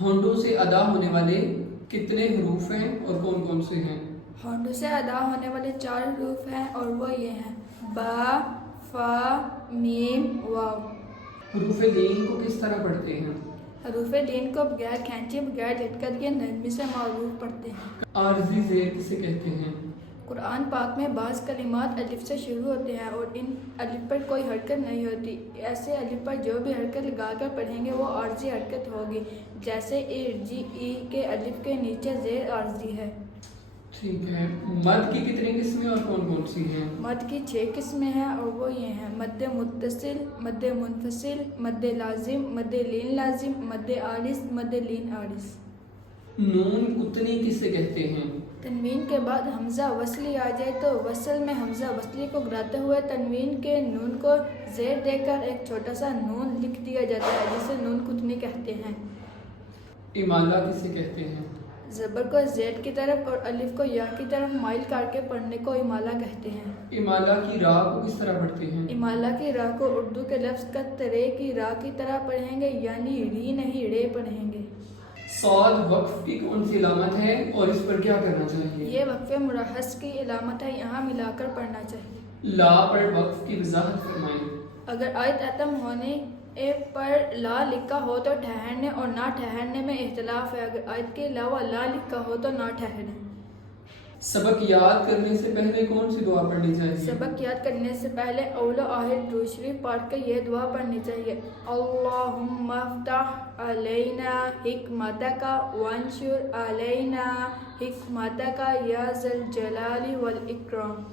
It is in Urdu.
ہونٹوں سے ادا ہونے والے کتنے حروف ہیں اور کون کون سے ہیں؟ ہونٹوں سے ادا ہونے والے 4 حروف ہیں اور وہ یہ ہیں: با، فا، میم، واو۔ حروف لین کو کس طرح پڑھتے ہیں؟ حروف لین کو بغیر کھینچے، بغیر لٹکت کے نرمی سے معروف پڑھتے ہیں۔ عارضی زیر کسے کہتے ہیں؟ قرآن پاک میں بعض کلمات الف سے شروع ہوتے ہیں اور ان الف پر کوئی حرکت نہیں ہوتی۔ ایسے الف پر جو بھی حرکت لگا کر پڑھیں گے وہ عارضی حرکت ہوگی، جیسے ارجی ای کے الف کے نیچے زیر عارضی ہے۔ ٹھیک ہے، مد کی کتنی قسمیں اور کون کون سی ہیں؟ مد کی 6 قسمیں ہیں اور وہ یہ ہیں: مد متصل، مد منفصل، مد لازم، مد لین لازم، مد عارض، مد لین عارض۔ نون کتنی کسے کہتے ہیں؟ تنوین کے بعد حمزہ وصلی آ جائے تو وصل میں حمزہ وصلی کو گراتے ہوئے تنوین کے نون کو زیر دے کر ایک چھوٹا سا نون لکھ دیا جاتا ہے، جسے نون کتنی کہتے ہیں۔ امالہ کسے کہتے ہیں؟ زبر کو زید کی طرف اور الف کو یا کی طرف مائل کر کے پڑھنے کو امالہ کہتے ہیں۔ امالہ کی راہ کو کس طرح پڑھتے ہیں؟ امالہ کی راہ کو اردو کے لفظ کت رے کی راہ کی طرح پڑھیں گے، یعنی ری نہیں رے پڑھیں گے۔ صاد وقف کی کون سی علامت ہے اور اس پر کیا کرنا چاہیے؟ یہ وقف مرحس کی علامت ہے، یہاں ملا کر پڑھنا چاہیے۔ لا پر وقف کی وضاحت فرمائیں۔ اگر آیت ختم ہونے پر لا لکھا ہو تو ٹھہرنے اور نہ ٹھہرنے میں اختلاف ہے، اگر آیت کے علاوہ لا لکھا ہو تو نہ ٹھہرنے۔ سبق یاد کرنے سے پہلے کون سی دعا پڑھنی چاہیے؟ سبق یاد کرنے سے پہلے اول و آخر درود شریف پڑھ کے یہ دعا پڑھنی چاہیے: اللہم افتح علینا حکمتک وانشر علینا حکمتک یا ذا الجلال والاکرام۔